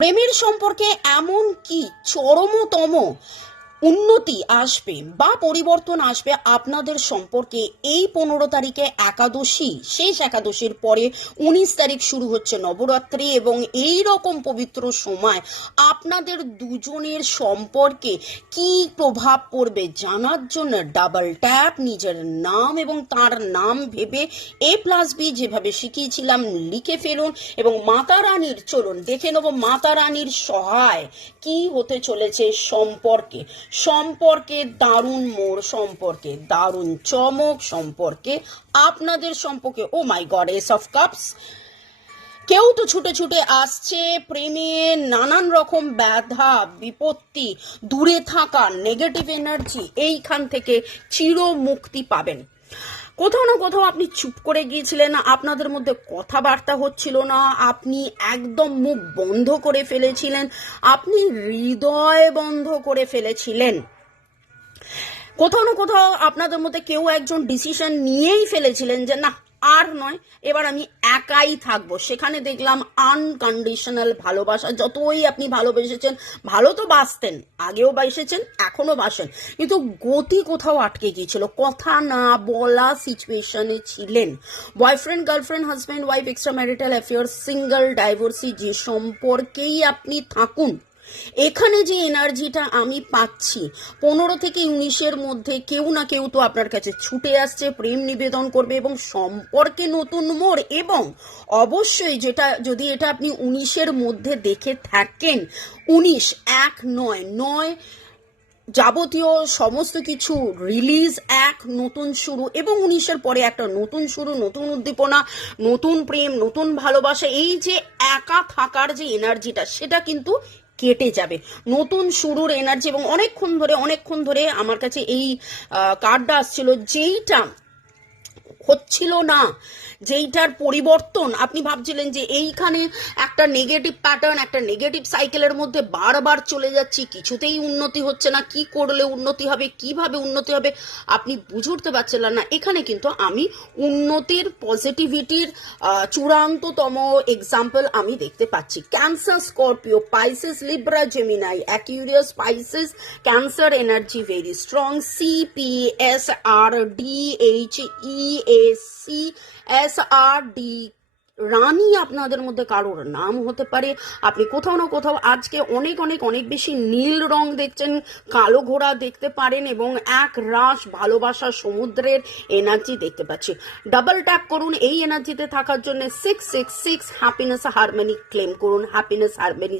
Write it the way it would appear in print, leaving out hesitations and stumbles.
প্রেমের সম্পর্কে এমন কি চরমতম উন্নতি আসবে বা পরিবর্তন আসবে আপনাদের সম্পর্কে এই 15 তারিখে একাদশী, শেষ একাদশীর পরে 19 তারিখ শুরু হচ্ছে নবরাত্রি, এবং এই রকম পবিত্র সময় আপনাদের দুজনের সম্পর্কে কি প্রভাব পড়বে জানার জন্য ডাবল ট্যাপ নিজের নাম এবং তার নাম ভেবে A+B যেভাবে শিখিয়েছিলাম লিখে ফেলুন, এবং মাতা রানীর চলুন দেখে নেব মাতা রানীর সহায় কি হতে চলেছে সম্পর্কে দারুণ মোড়, সম্পর্কে দারুণ চমক, সম্পর্কে আপনাদের সম্পর্কে ও মাই গড, এস অফ কাপস। কেউ তো ছুটে ছুটে আসছে, প্রেমে নানান রকম বাধা বিপত্তি, দূরে থাকা নেগেটিভ এনার্জি, এইখান থেকে চির মুক্তি পাবেন। কোথাও না কোথাও আপনি চুপ করে গিয়েছিলেন, আপনাদের মধ্যে কথাবার্তা হচ্ছিল না, আপনি একদম মুখ বন্ধ করে ফেলেছিলেন, আপনি হৃদয় বন্ধ করে ফেলেছিলেন। কোথাও না কোথাও আপনাদের মধ্যে কেউ একজন ডিসিশন নিয়েই ফেলেছিলেন যে না, আর নয়, এবার আমি একাই থাকবো। সেখানে দেখলাম আনকন্ডিশনাল ভালোবাসা। যতই আপনি ভালোবেসেছেন, ভালো তো বাসতেন, আগেও বাসেছেন, এখনো বাসেন, কিন্তু গতি কোথাও আটকে গিয়েছিল, কথা না বলা সিচুয়েশনে ছিলেন। Boyfriend, girlfriend, husband, wife, extra marital affair, single, divorcee, যে সম্পর্কেই আপনি থাকুন, এখানে যে এনার্জিটা আমি পাচ্ছি 15 থেকে 19-এর মধ্যে কেউ না কেউ তো আপনার কাছে ছুটে আসছে, প্রেম নিবেদন করবে এবং সম্পর্কে নতুন মোড়। এবং অবশ্যই যেটা, যদি এটা আপনি 19-এর মধ্যে দেখে থাকেন, 19 এক নয় যাবতীয় সমস্ত কিছু রিলিজ, এক নতুন শুরু, এবং 19-এর পরে একটা নতুন শুরু, নতুন উদ্দীপনা, নতুন প্রেম, নতুন ভালোবাসা। এই যে একা থাকার যে এনার্জিটা, সেটা কিন্তু কেটে যাবে, নতুন শুরুর এনার্জি। এবং অনেকক্ষণ ধরে আমার কাছে এই কার্ডটা আসছিল, যেইটা হচ্ছিল না, যেইটার পরিবর্তন আপনি ভাবছিলেন যে এইখানে একটা নেগেটিভ প্যাটার্ন, একটা নেগেটিভ সাইকেলের মধ্যে বারবার চলে যাচ্ছি, কিছুতেই উন্নতি হচ্ছে না, কি করলে উন্নতি হবে, কিভাবে উন্নতি হবে আপনি বুঝে উঠতে পারছিলেন না। এখানে কিন্তু আমি উন্নতির, পজিটিভিটির চূড়ান্ততম এক্সাম্পল আমি দেখতে পাচ্ছি। Cancer, Scorpio, Pisces, Libra, Gemini, Aquarius, Pisces, cancer energy very strong, CPSRDHEACSRD রানী আপনাদের মধ্যে কারোর নাম হতে পারে। আপনি কোথাও না কোথাও আজকে অনেক বেশি নীল রং দেখছেন, কালো ঘোড়া দেখতে পারেন, এবং এক রাশ ভালোবাসা সমুদ্রের এনার্জি দেখতে পাচ্ছি। ডাবল ট্যাপ করুন এই এনার্জিতে থাকার জন্য। 666 হ্যাপিনেস হারমোনি ক্লেম করুন, হ্যাপিনেস হারমোনি